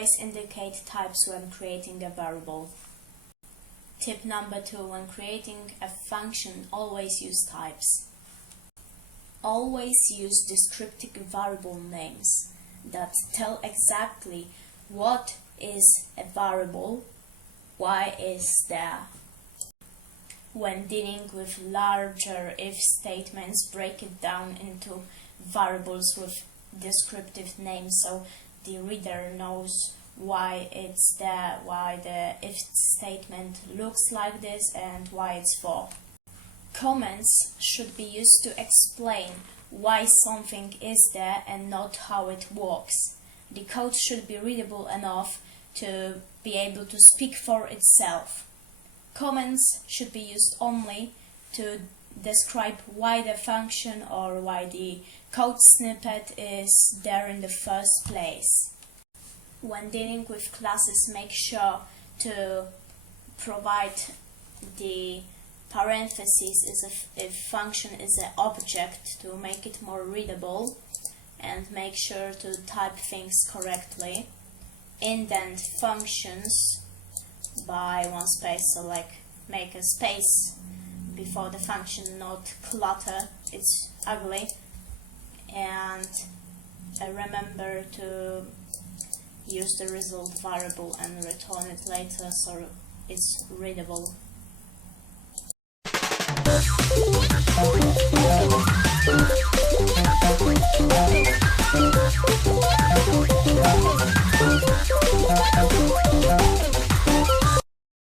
always indicate types when creating a variable. Tip number 2, when creating a function, always use types. Always use descriptive variable names that tell exactly what is a variable, why is there. When dealing with larger if statements, break it down into variables with descriptive names so the reader knows why it's there, why the if statement looks like this, and why it's for. Comments should be used to explain why something is there and not how it works. The code should be readable enough to be able to speak for itself. Comments should be used only to describe why the function or why the code snippet is there in the first place. When dealing with classes, make sure to provide the parentheses if function is an object to make it more readable, and make sure to type things correctly. Indent functions by one space, so like make a space before the function, not clutter, it's ugly. And remember to use the result variable and return it later so it's readable.